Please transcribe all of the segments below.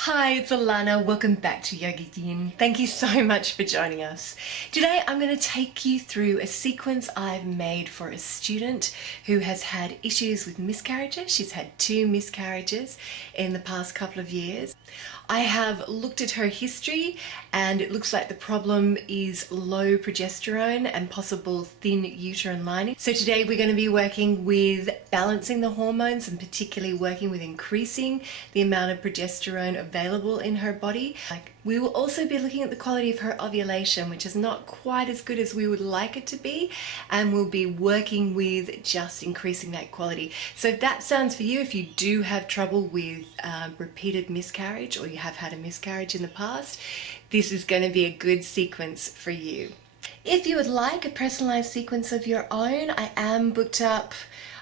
Hi, it's Allannah. Welcome back to YogaYin. Thank you so much for joining us. Today I'm going to take you through a sequence I've made for a student who has had issues with miscarriages. She's had 2 miscarriages in the past couple of years. I have looked at her history and it looks like the problem is low progesterone and possible thin uterine lining. So today we're going to be working with balancing the hormones and particularly working with increasing the amount of progesterone available in her body. We will also be looking at the quality of her ovulation, which is not quite as good as we would like it to be, and we'll be working with just increasing that quality. So if that sounds for you, if you do have trouble with repeated miscarriage or you have had a miscarriage in the past, this is going to be a good sequence for you. If you would like a personalized sequence of your own, I am booked up.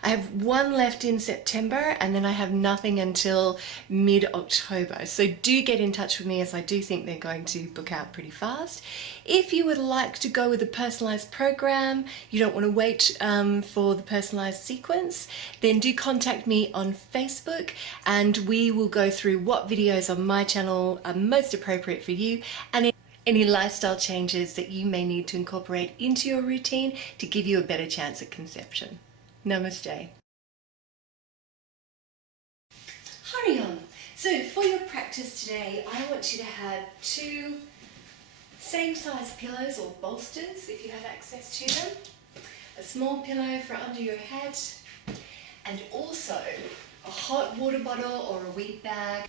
I have 1 left in September and then I have nothing until mid-October. So do get in touch with me, as I do think they're going to book out pretty fast. If you would like to go with a personalized program, you don't want to wait for the personalized sequence, then do contact me on Facebook and we will go through what videos on my channel are most appropriate for you and any lifestyle changes that you may need to incorporate into your routine to give you a better chance at conception. Namaste. Hurry on. So for your practice today, I want you to have 2 same size pillows or bolsters if you have access to them. A small pillow for under your head and also a hot water bottle or a wheat bag.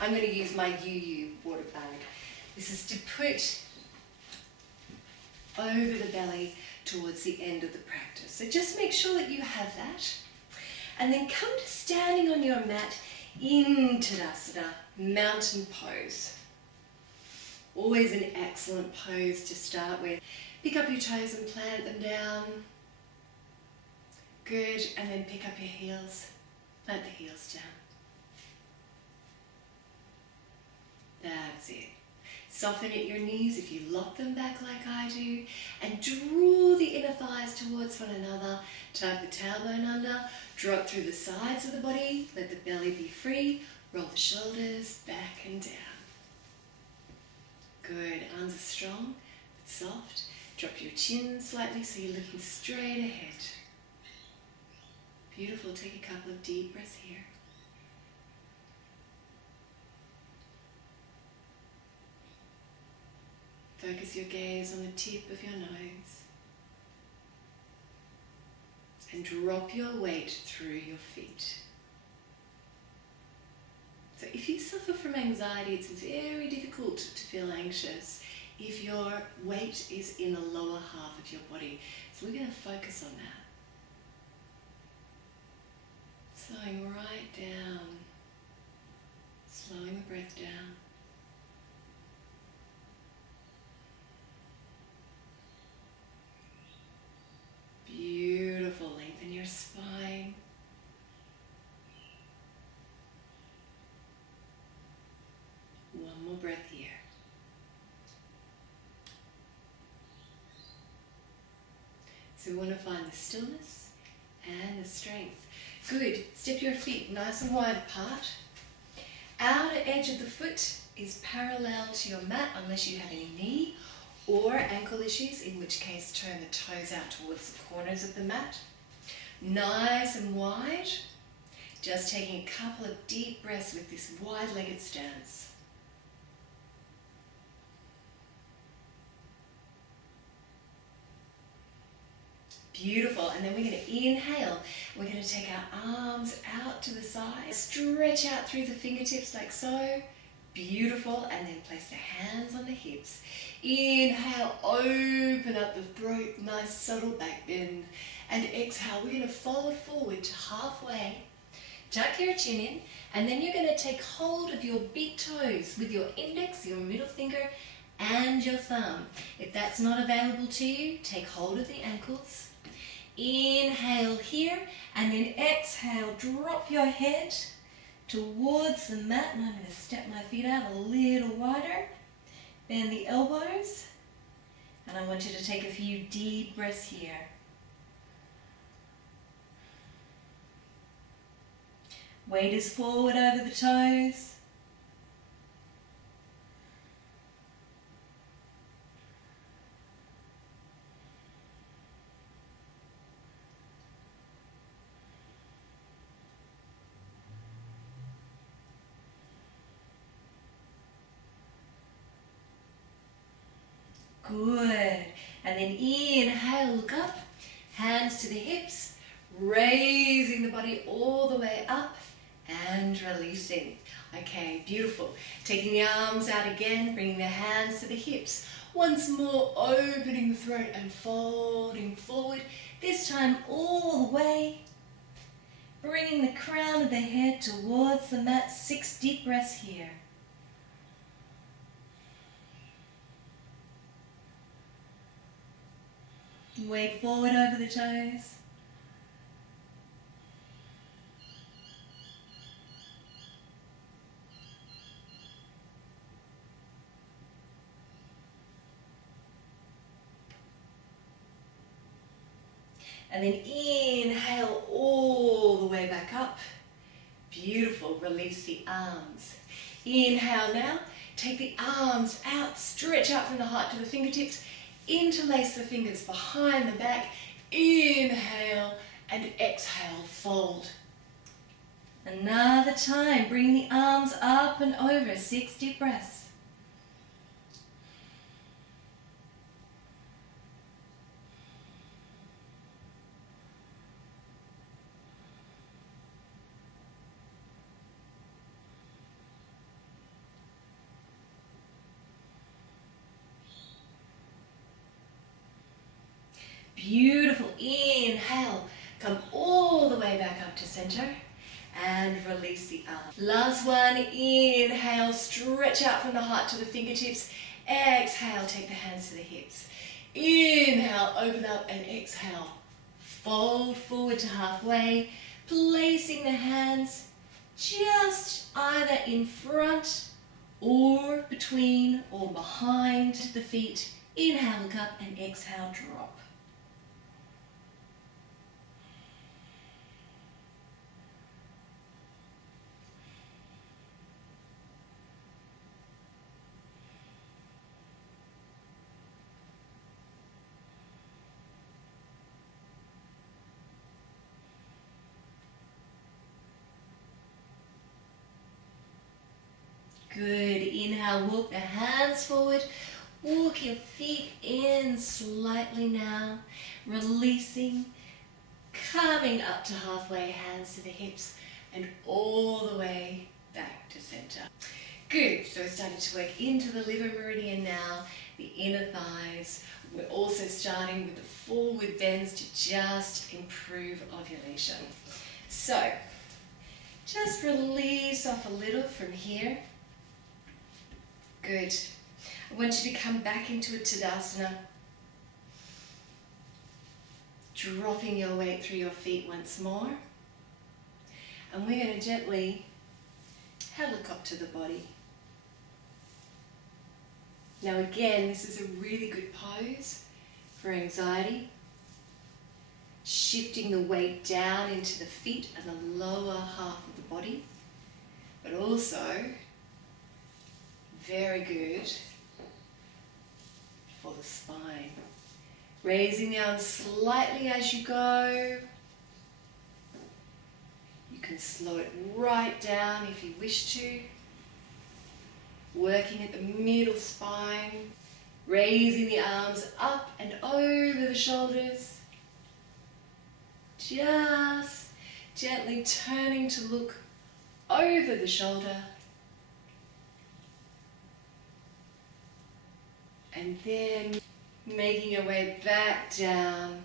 I'm going to use my YogaYin water bag. This is to put over the belly towards the end of the practice. So just make sure that you have that. And then come to standing on your mat in Tadasana, mountain pose. Always an excellent pose to start with. Pick up your toes and plant them down. Good, and then pick up your heels. Plant the heels down. That's it. Soften at your knees if you lock them back like I do, and draw the inner thighs towards one another. Tuck the tailbone under, drop through the sides of the body, let the belly be free, roll the shoulders back and down. Good, arms are strong but soft. Drop your chin slightly so you're looking straight ahead. Beautiful, take a couple of deep breaths here. Focus your gaze on the tip of your nose and drop your weight through your feet. So if you suffer from anxiety, it's very difficult to feel anxious if your weight is in the lower half of your body. So we're going to focus on that. Slowing right down, slowing the breath down. Beautiful, lengthen your spine. One more breath here. So we want to find the stillness and the strength. Good, step your feet nice and wide apart. Outer edge of the foot is parallel to your mat unless you have any knee or ankle issues, in which case turn the toes out towards the corners of the mat. Nice and wide, just taking a couple of deep breaths with this wide-legged stance. Beautiful, and then we're going to inhale. We're going to take our arms out to the side, stretch out through the fingertips like so. Beautiful, and then place the hands on the hips. Inhale, open up the throat, nice subtle back bend. And exhale, we're going to fold forward to halfway. Tuck your chin in, and then you're going to take hold of your big toes with your index, your middle finger, and your thumb. If that's not available to you, take hold of the ankles. Inhale here, and then exhale, drop your head towards the mat, and I'm going to step my feet out a little wider. Bend the elbows, and I want you to take a few deep breaths here. Weight is forward over the toes. Good. And then inhale, look up, hands to the hips, raising the body all the way up and releasing. Okay, beautiful. Taking the arms out again, bringing the hands to the hips. Once more, opening the throat and folding forward. This time all the way. Bringing the crown of the head towards the mat. 6 deep breaths here. Wave forward over the toes. And then inhale all the way back up. Beautiful. Release the arms. Inhale now. Take the arms out. Stretch out from the heart to the fingertips. Interlace the fingers behind the back. Inhale and exhale. Fold. Another time. Bring the arms up and over. 6 deep breaths. Beautiful. Inhale. Come all the way back up to center and release the arm. Last one. Inhale. Stretch out from the heart to the fingertips. Exhale. Take the hands to the hips. Inhale. Open up and exhale. Fold forward to halfway. Placing the hands just either in front or between or behind the feet. Inhale. Look up and exhale. Drop. Good. Inhale, walk the hands forward. Walk your feet in slightly now. Releasing. Coming up to halfway, hands to the hips. And all the way back to center. Good. So we're starting to work into the liver meridian now. The inner thighs. We're also starting with the forward bends to just improve ovulation. So, just release off a little from here. Good. I want you to come back into a Tadasana. Dropping your weight through your feet once more. And we're going to gently helicopter the body. Now again, this is a really good pose for anxiety. Shifting the weight down into the feet and the lower half of the body. But also very good for the spine. Raising the arms slightly as you go. You can slow it right down if you wish to. Working at the middle spine. Raising the arms up and over the shoulders. Just gently turning to look over the shoulder. And then making your way back down.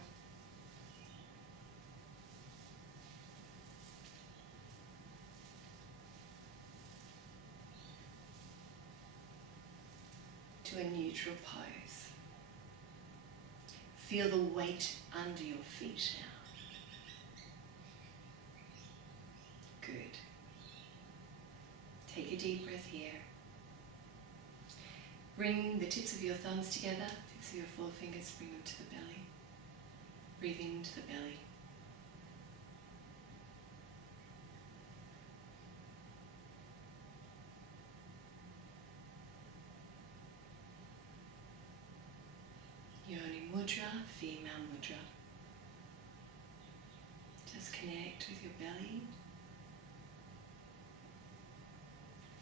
To a neutral pose. Feel the weight under your feet now. Good. Take a deep breath here. Bring the tips of your thumbs together, tips of your forefingers, bring them to the belly. Breathe into the belly. Yoni Mudra, female mudra. Just connect with your belly.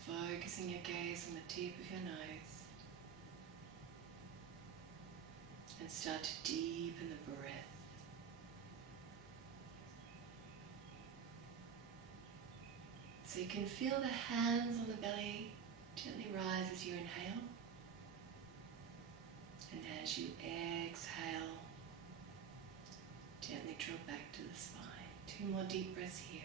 Focusing your gaze on the tip of your nose. start to deepen the breath. So you can feel the hands on the belly gently rise as you inhale. And as you exhale, gently draw back to the spine. 2 more deep breaths here.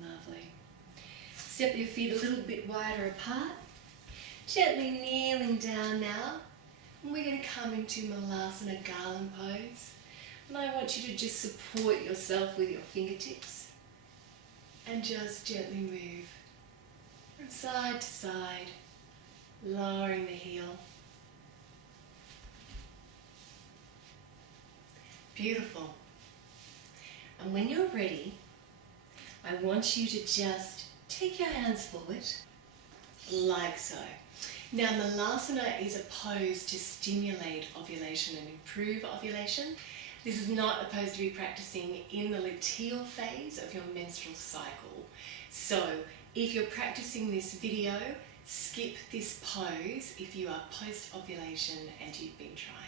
Lovely. Step your feet a little bit wider apart. Gently kneeling down now. And we're going to come into Malasana Garland pose. And I want you to just support yourself with your fingertips. And just gently move from side to side, lowering the heel. Beautiful. And when you're ready, I want you to just take your hands forward, like so. Now, Malasana is a pose to stimulate ovulation and improve ovulation. This is not a pose to be practicing in the luteal phase of your menstrual cycle. So, if you're practicing this video, skip this pose if you are post-ovulation and you've been trying.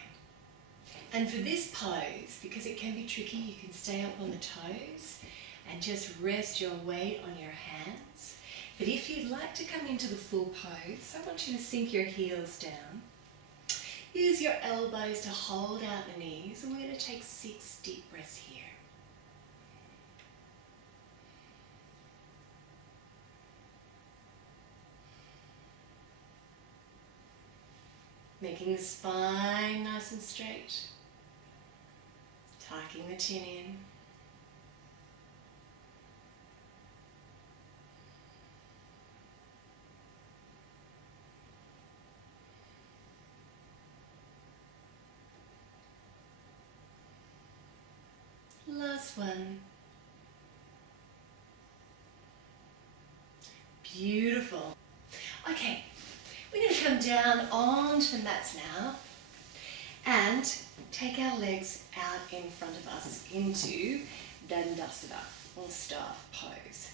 And for this pose, because it can be tricky, you can stay up on the toes and just rest your weight on your hands. But if you'd like to come into the full pose, I want you to sink your heels down. Use your elbows to hold out the knees, and we're going to take 6 deep breaths here. Making the spine nice and straight. Tucking the chin in. Last one. Beautiful. Okay, we're going to come down onto the mats now and take our legs out in front of us into Dandasana or staff pose.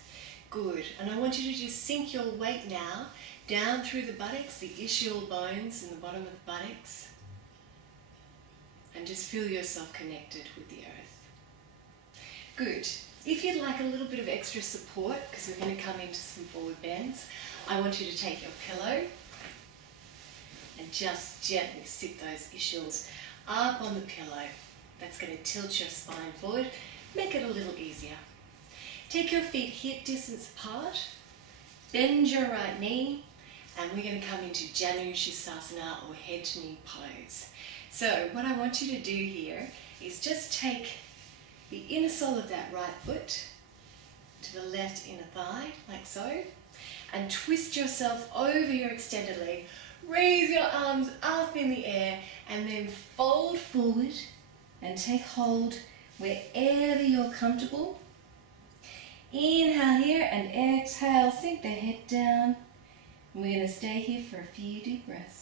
Good. And I want you to just sink your weight now down through the buttocks, the ischial bones in the bottom of the buttocks, and just feel yourself connected with the earth. Good. If you'd like a little bit of extra support, because we're going to come into some forward bends, I want you to take your pillow and just gently sit those ischials up on the pillow. That's going to tilt your spine forward, make it a little easier. Take your feet hip distance apart, bend your right knee, and we're going to come into Janu Shirshasana or head to knee pose. So what I want you to do here is just take the inner sole of that right foot to the left inner thigh, like so, and twist yourself over your extended leg. Raise your arms up in the air and then fold forward and take hold wherever you're comfortable. Inhale here and exhale, sink the head down. We're going to stay here for a few deep breaths.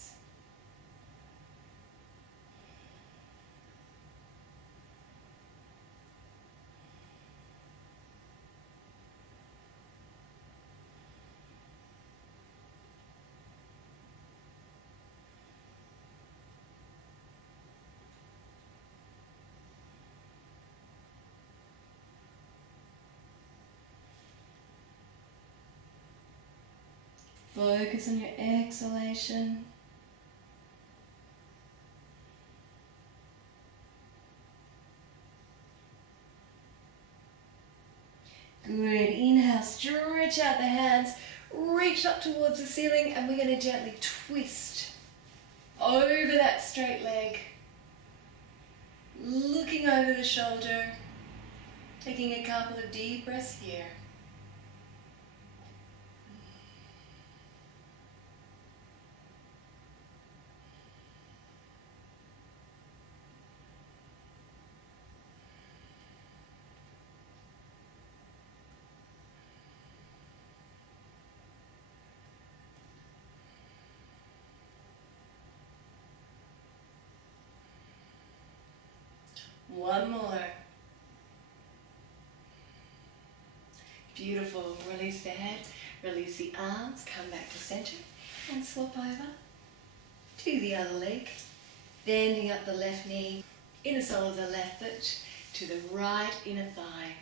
Focus on your exhalation. Good. Inhale, stretch out the hands, reach up towards the ceiling, and we're going to gently twist over that straight leg, looking over the shoulder, taking a couple of deep breaths here. One more. Beautiful. Release the head, release the arms, come back to center and swap over to the other leg. Bending up the left knee, inner sole of the left foot to the right inner thigh.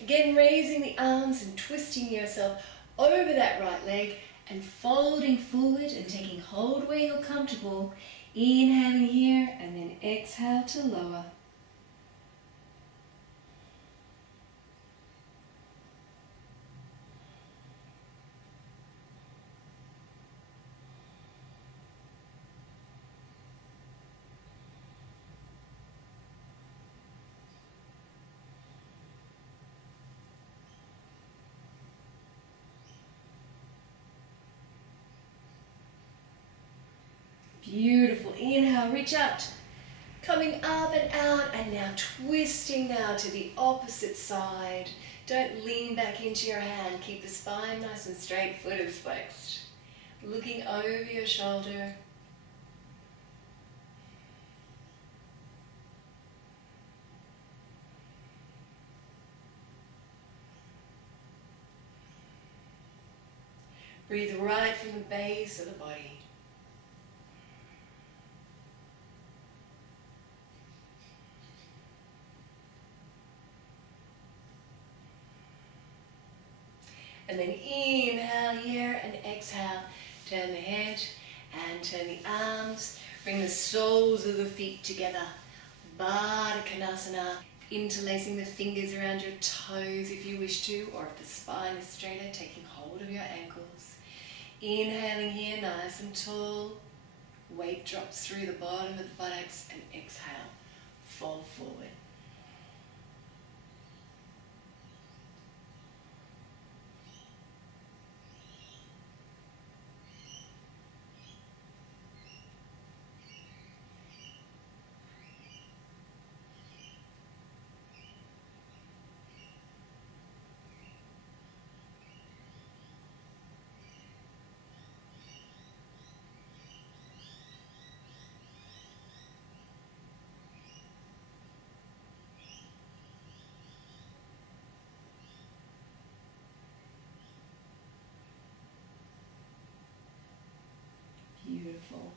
Again, raising the arms and twisting yourself over that right leg and folding forward and taking hold where you're comfortable. Inhaling here and then exhale to lower. Beautiful. Inhale, reach out. Coming up and out, and now twisting now to the opposite side. Don't lean back into your hand. Keep the spine nice and straight, foot is flexed. Looking over your shoulder. Breathe right from the base of the body. And then inhale here and exhale. Turn the head and turn the arms. Bring the soles of the feet together. Baddha Konasana. Interlacing the fingers around your toes if you wish to, or if the spine is straighter, taking hold of your ankles. Inhaling here, nice and tall. Weight drops through the bottom of the buttocks and exhale. Fold forward. Beautiful.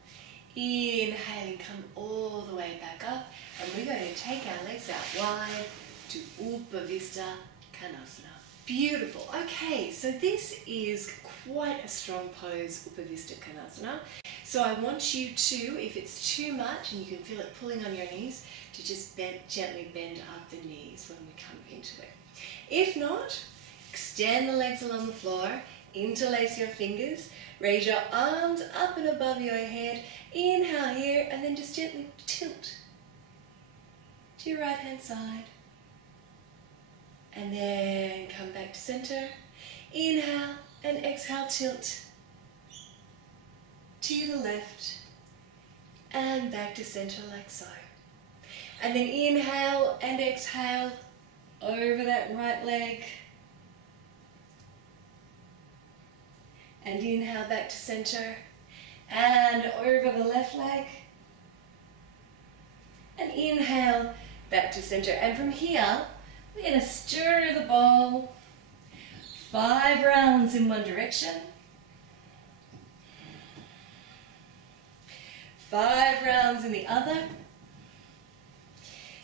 Inhaling, come all the way back up, and we're going to take our legs out wide to Upavista Konasana. Beautiful. Okay, so this is quite a strong pose, Upavista Konasana. So I want you to, if it's too much and you can feel it pulling on your knees, to just gently bend up the knees when we come into it. If not, extend the legs along the floor, interlace your fingers, raise your arms up and above your head. Inhale here and then just gently tilt to your right hand side. And then come back to center. Inhale and exhale, tilt to the left and back to center like so. And then inhale and exhale over that right leg. And inhale back to center and over the left leg. And inhale back to center. And from here, we're going to stir the ball 5 rounds in one direction, 5 rounds in the other.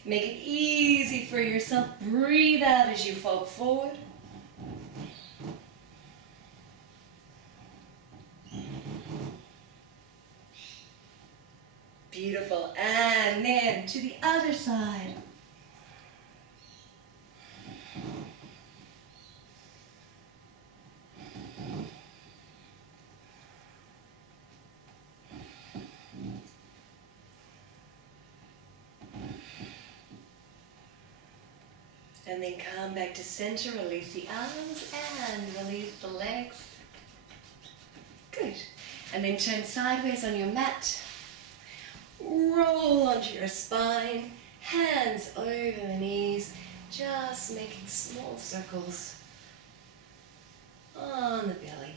Make it easy for yourself. Breathe out as you fold forward. Beautiful. And then to the other side. And then come back to center, release the arms and release the legs. Good. And then turn sideways on your mat. Roll onto your spine, hands over the knees, just making small circles on the belly.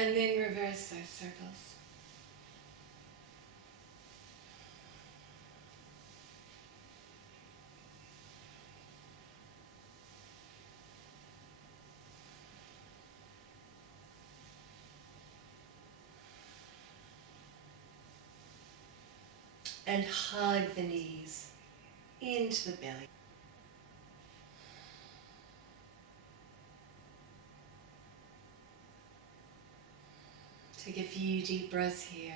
And then reverse those circles. And hug the knees into the belly. Take a few deep breaths here.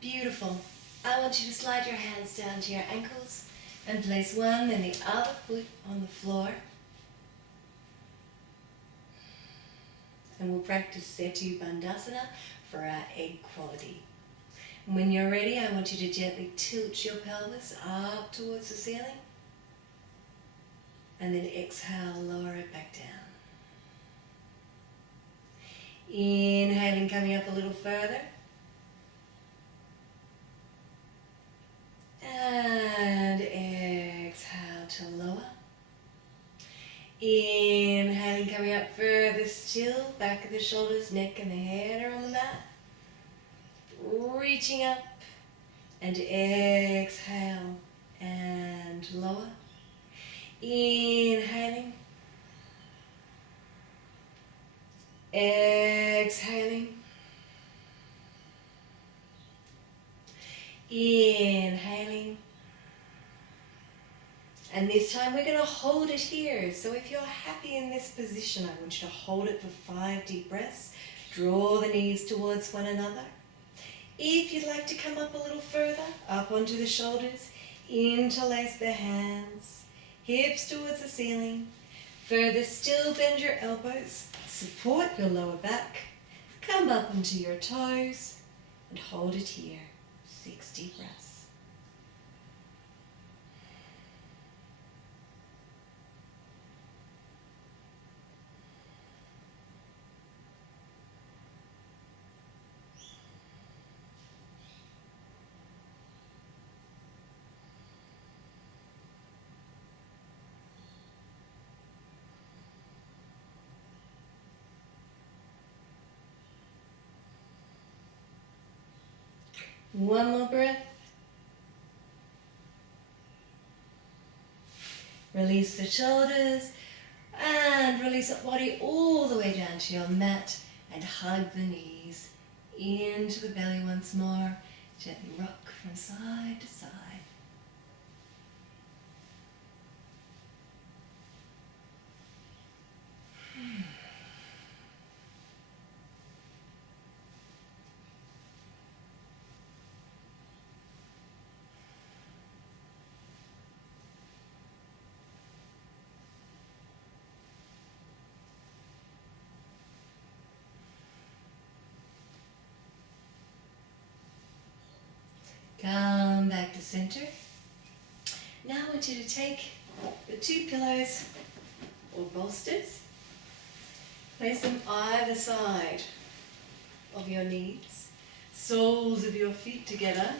Beautiful. I want you to slide your hands down to your ankles and place one and the other foot on the floor. And we'll practice Setu Bandhasana for our egg quality. And when you're ready, I want you to gently tilt your pelvis up towards the ceiling. And then exhale, lower it back down. Inhaling, coming up a little further. And exhale to lower. Inhaling, coming up further still. Back of the shoulders, neck and the head are on the mat. Reaching up. And exhale and lower. Inhaling. Exhaling. Inhaling. And this time we're going to hold it here. So if you're happy in this position, I want you to hold it for 5 deep breaths. Draw the knees towards one another. If you'd like to come up a little further, up onto the shoulders, interlace the hands, hips towards the ceiling. Further still, bend your elbows, support your lower back, come up onto your toes, and hold it here. 6 deep breaths. One more breath. Release the shoulders and release the body all the way down to your mat and hug the knees into the belly once more. Gently rock from side to side. Come back to center. Now I want you to take the 2 pillows or bolsters, place them either side of your knees, soles of your feet together,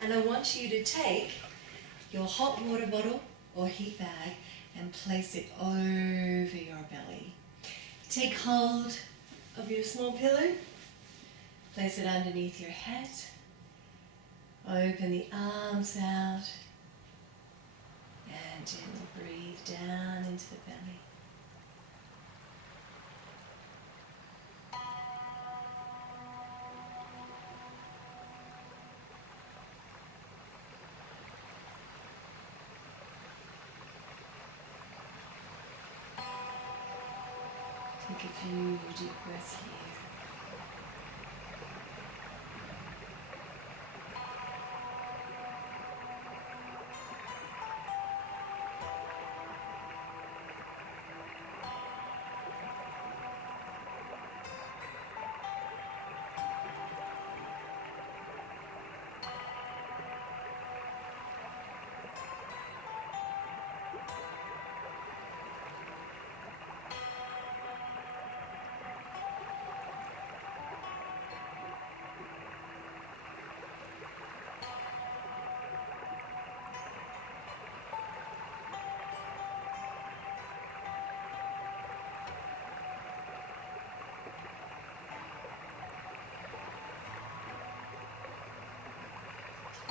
and I want you to take your hot water bottle or heat bag and place it over your belly. Take hold of your small pillow, place it underneath your head. Open the arms out and gently breathe down into the belly. Take a few deep breaths here.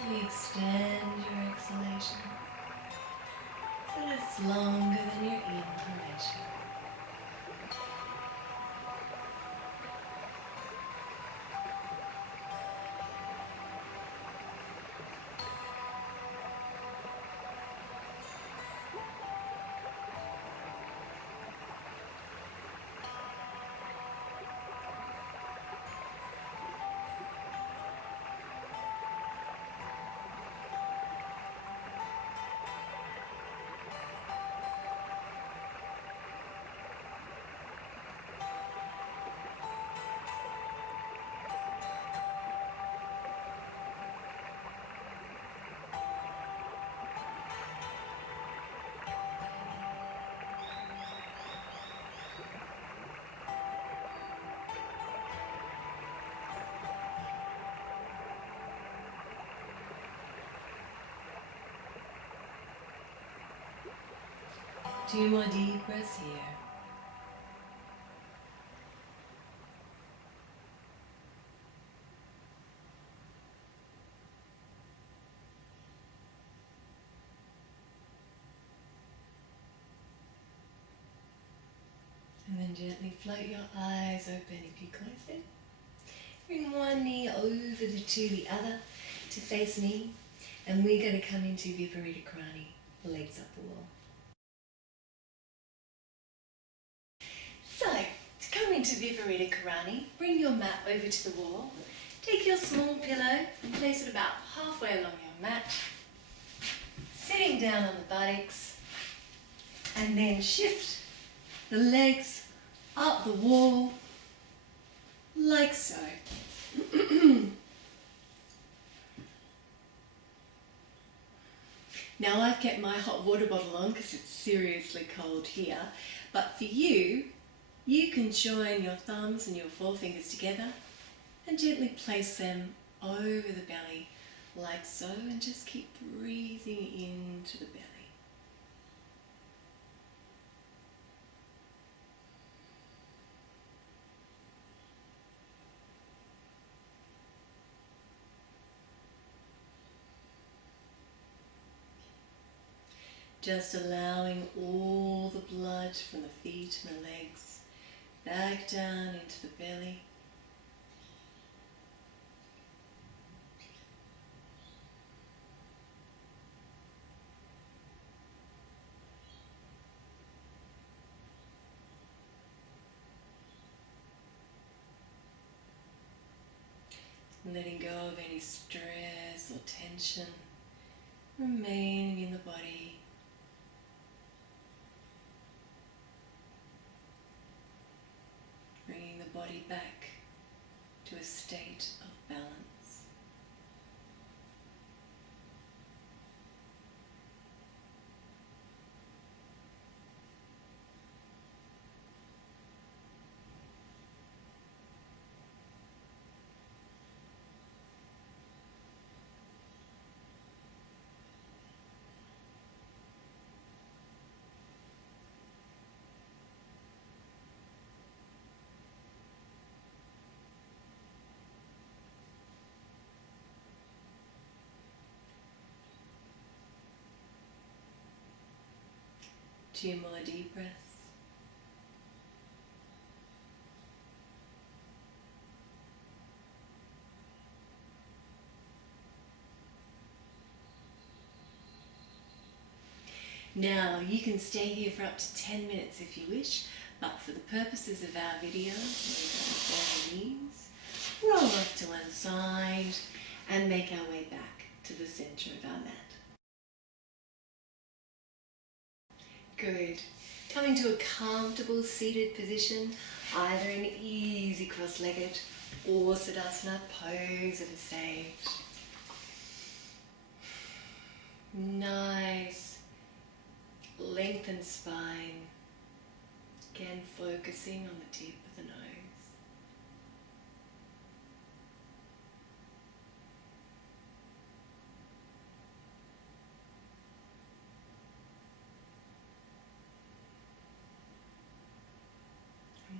Really extend your exhalation so that it's longer than your inhalation. Two more deep breaths here. And then gently float your eyes open if you close them. Bring one knee over to the other to face me. And we're going to come into Viparita Karani, legs up the wall. So, to come into Viparita Karani, bring your mat over to the wall. Take your small pillow and place it about halfway along your mat. Sitting down on the buttocks. And then shift the legs up the wall, like so. Now I've kept my hot water bottle on because it's seriously cold here, but for you, you can join your thumbs and your forefingers together and gently place them over the belly like so, and just keep breathing into the belly. Just allowing all the blood from the feet and the legs back down into the belly. Letting go of any stress or tension remaining in the body. Bringing the body back to a state of balance. Two more deep breaths. Now you can stay here for up to 10 minutes if you wish, but for the purposes of our video, we're going to knees, roll off to one side and make our way back to the center of our mat. Good. Coming to a comfortable seated position, either an easy cross-legged or Siddhasana pose at a stage. Nice lengthened spine. Again, focusing on the tip of the nose.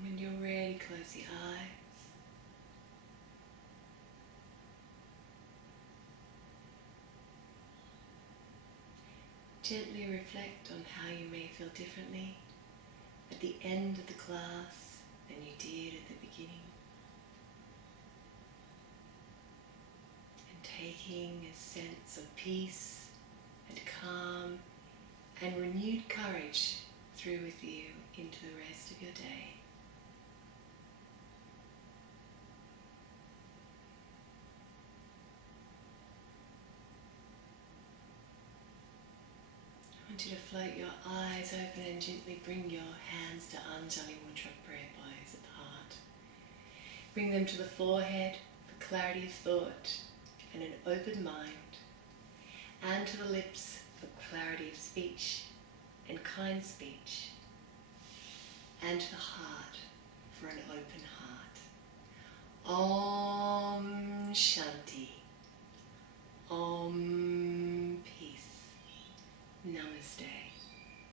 When you're ready, close the eyes. gently reflect on how you may feel differently at the end of the class than you did at the beginning. And taking a sense of peace and calm and renewed courage through with you into the rest of your day. I want you to float your eyes open and gently bring your hands to Anjali Mudra, prayer bows apart. Bring them to the forehead for clarity of thought and an open mind, and to the lips for clarity of speech and kind speech, and to the heart for an open heart. Om Shanti.